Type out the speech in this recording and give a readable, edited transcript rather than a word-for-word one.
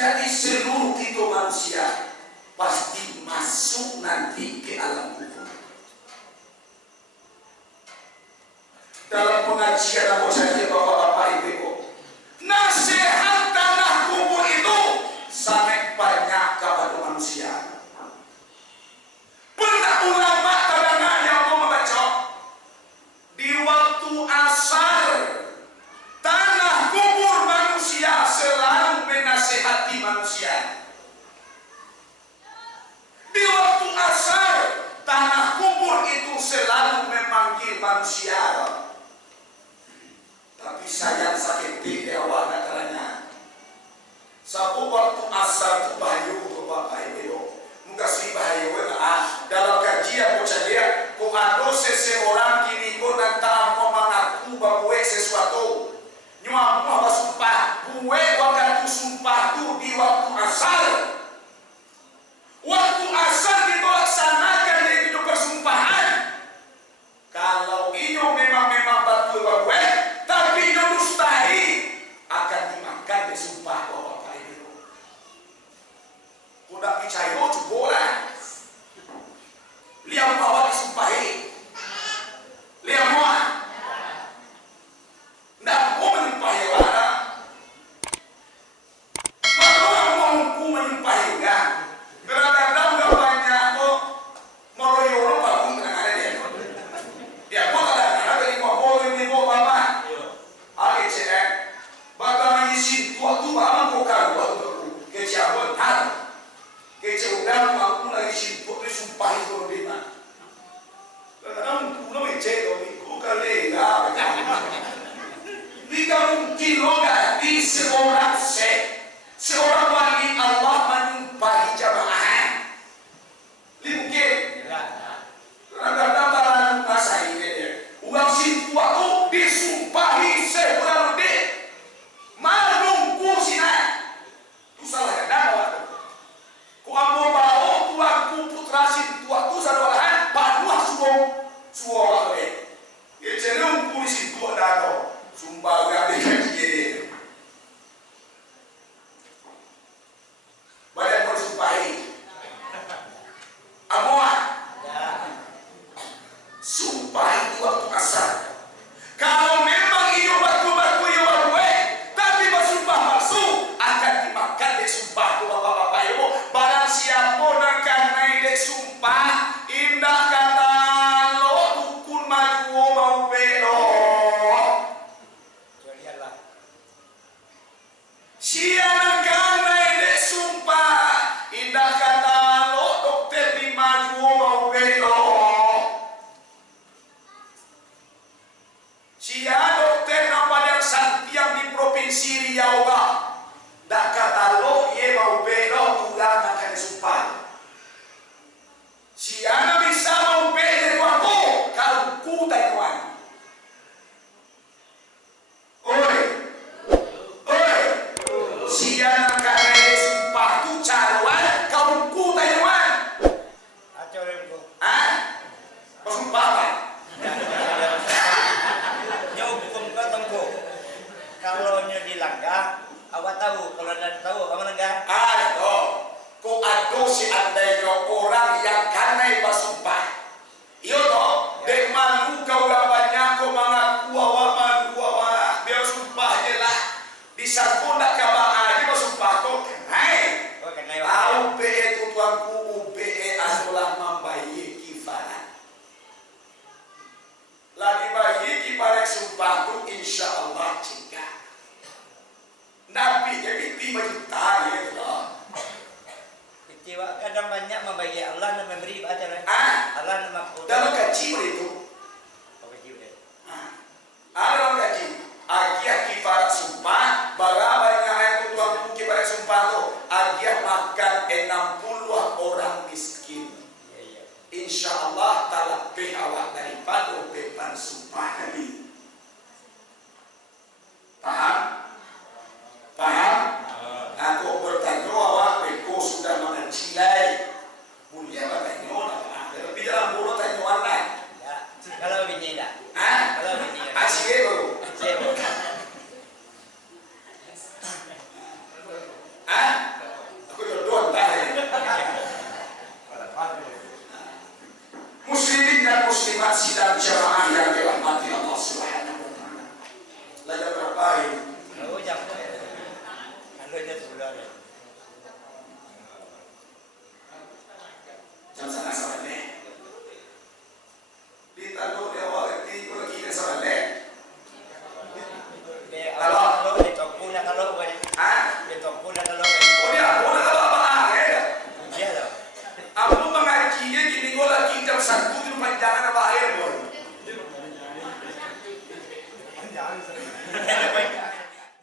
Jadi seluruh itu manusia pasti masuk nanti ke alam kubur. Dalam pengajian aku saja bapak-bapak ibu, nasihat tanah kubur itu sangat banyak kepada manusia. Pernah ulama kadang yang mau membaca di waktu asar, tanah kubur manusia selalu menasihati manusia. Di waktu asar, tanah kubur itu selalu memanggil manusia. Tapi sayang sakit di awal nakaranya. Sapu waktu asar itu bahayu untuk bapak ibu. Muka si bahayu dalam kajian bocah dia, kok ada seseorang kini kok nanti mau mengaku bahwa sesuatu. Nyuam mau bersumpah, gue waktu sumpah tu di waktu asar. Waktu asar kita laksanakan dari itu persumpahan. Kalau ini memang betul bahwa, tapi ini mustahil akan dimakan disumpah bapak ibu. Kuda percaya cukup lah. Lihat bahwa disumpahi. Lihat semua. Tidak mau menyumpahi orang. Maka orang mau menyumpahi enggak. Kadang-kadang udah banyak kok meroyok bagus dengan ada dia. Ya kok kadang-kadang dari mau ini mau bapak. Ada cek. Bapak isi waktu bapak kok kalau waktu keciapan tahu. Kecewa aku lagi sibuk ni sumpah itu di mana. Kadang-kadang pulau mencet ni, kau kali ya. Jika mungkin loga di seorang wali Allah menyumpahi jamaah. Mungkin. Kadang-kadang barang masa ini, uang simpu aku disumpahi seorang di malungku sini. Itu salah kadang-kadang. Ku ambo bawa tuanku putra sin tuaku sadolahan paduah suara le. Ye cenung ku sin tua dato sumbal gabe kaji. Banyak bersumpahi. Amoa. Sumpah itu waktu asar. Kalau memang iyo batu-batu iyo berwe, tapi bersumpah palsu akan dimakan dek sumpah tu bapak-bapak ibu. Barang siapa nak naik dek sumpah, indah kata lo dukun maju mau belok. Siapa nak naik dek sumpah, indah kata lo dokter di maju mau belok. Siapa dokter namanya Santiang di provinsi Riau bah. Dak kata lo ye mau belok ulang akan sumpah. Siapa bisa mau belok waktu kalau ku Taiwan. Oi. Siapa kata sumpah tu caruan kalau ku Taiwan. Acarinku. Bersumpah kan? Hukum ketemu. Kalau nya dilanggar, awak tahu. Kalau anda tahu, kamu langgar. Ada. Kok ada si andainya orang yang kanai bersumpah. Iyo toh, dek malu kau banyak kau mengaku awak malu awak. Biar sumpah je lah. Di sampun nak kabar aja bersumpah kau kanai. Oh, kenai. UPE itu tuanku UPE adalah membayi kifarat. Lagi bayi kifarat sumpah tu insya Allah jika Nabi jadi 5 juta ya Allah. Kecewa kadang banyak membagi Allah dan memberi acara. Allah dan makhluk. Dalam gaji itu. Oh, gaji udah. Dalam gaji. Agiah kifarat sumpah. Berapa yang itu tuanku kifarat sumpah tu? Agiah makan 60 orang miskin. Insya Allah terlebih awak daripada beban sumpah Nabi. Paham? Paham? Aku bertanya awak beko sudah mengancilai mulia bertanya tapi dalam mulut tanya warna baik. Oh, jangan. Kalau dia sudah. Jam sana sahaja. Kita tu dia awak lagi kita sahaja. Kalau ditokku nak kalau boleh. Ah, Ditokku nak kalau. oh dia apa ya? Dia lah. Aku mengaji dia gini gua lagi jam 1 tu panjangan apa air bol.